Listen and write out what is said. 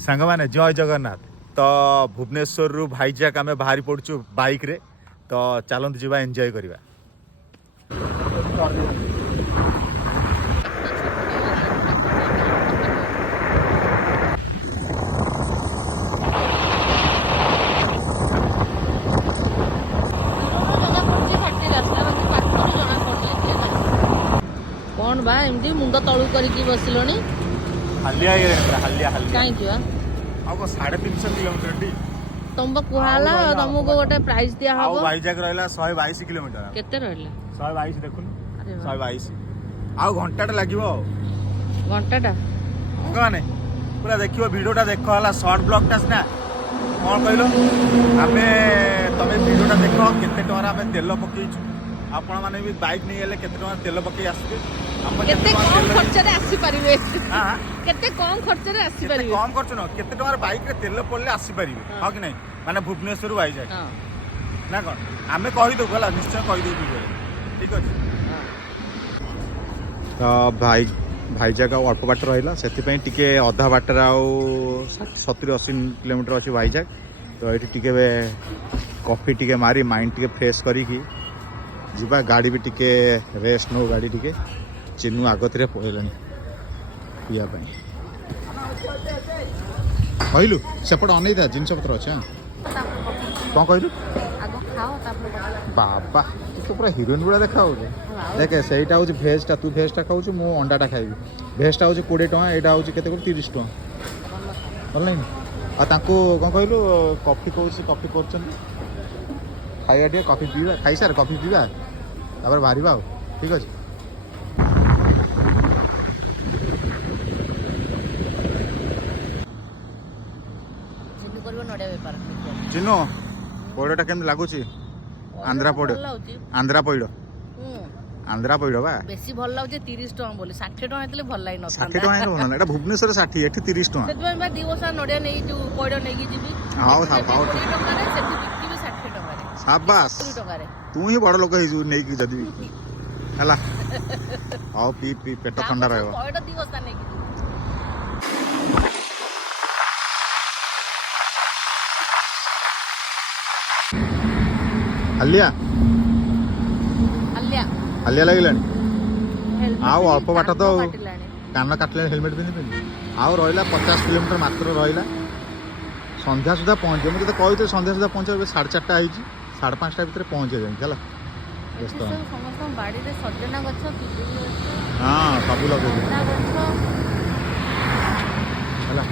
सांग मैंने जय जगन्नाथ। तो भुवनेश्वर रु भाईजाक आम बाहरी पड़चु बाइक रे। तो चलत जीवा एंजॉय करवा। कौन बा एमती मुंड तलू करके बसिलोनी हालिया हालिया हालिया कहीं बा अब 350 किलोमीटर टी तुम कहला तुमको गोटे प्राइस दिया आउ हबो भाईजाक रहला 122 किलोमीटर केते रहला 122 देखुन अरे वाह। 122 आउ घंटाटा लागिवो घंटाटा माने पूरा देखियो वीडियोटा देखो हला शॉर्ट ब्लॉगटा ना कौन कहलो आमे तमे वीडियोटा देखो केते टोरा आमे तेल पकेइछु आपण माने भी बाइक नहीं गेले केते टोरा तेल पकेइ आसबे आपण केते कम खर्च रे आसी परिबे हां केते कम खर्च रे आसी केते परिबे कम खर्च न केते टोरा बाइक रे तेल पड़ले आसी परिबे हां कि नहीं माने भुवनेश्वर भाई जाय हां ना कोन आमे कहि दो भला निश्चय कहि दो वीडियो ठीक अछि तो भाई जगह अल्प बाट रहा से टिके अधा बाटर आउ 70-80 किलोमीटर अच्छी भाईजाग तो ये टिके कॉफी टिके मारी माइंड टिके फ्रेश करी जीवा गाड़ी भी टिके रेस्ट नो गाड़ी टिके चिन्नू आगत पड़े पिया कहलु सेपट अन जिनस पत्र अच्छे कौन कहलु बाबा तो पूरा हिरोइन गुड़ा देखा देखे सहीटा हूँ भेजटा तू भेजटा खाऊ मु अंडाटा खाइबी भेजटा हूँ 20 टଙ୍କା एटा हूँ केते 30 टଙ୍କା भल नहीं कौन कहलु कॉफी कौन कॉफी कर खाइबा टे कॉफी पीवा खाई सार कॉफी पीवा तापर बाहर ठीक अच्छे चिन्नु पौड़टा केमती लगुच आंध्रा पौड़ आंध्रा पौड़ आंध्रा पौड़ बा बेसी भल लागो 30 टଙ୍କା बोली 60 टଙ୍କା हेतले भल लाइन 60 टଙ୍କା भल एटा भुवनेश्वर 60 एठी 30 टଙ୍କା सेतबे बा 2 वर्ष नडिया नै जो पौड़ नै की जीबी हां हां 20 टଙ୍କା रे सेति बिक्की 60 टଙ୍କା रे शाबाश 20 टଙ୍କା रे तू ही बड़ लोक हे नै की जदी हला आओ पी पी पेट ठंडा रहबो पौड़ 2 वर्ष नै की हलिया हलिया हलिया लगिलानी आउ अल्प बाट तो काटिलानी कान काटले हेलमेट पिंधि आउ रहिला 50 किलोमीटर मात्र रहिला संध्या सुधा पहुंचे मुझे तो कहते संध्या सुधा पहुंचे 4:30 आईची 5:30 भितर पहुंचे जाई चला व्यस्त समस्त बाड़ी रे सजना गछ पिजुली गछ हां सब लगे गछ चला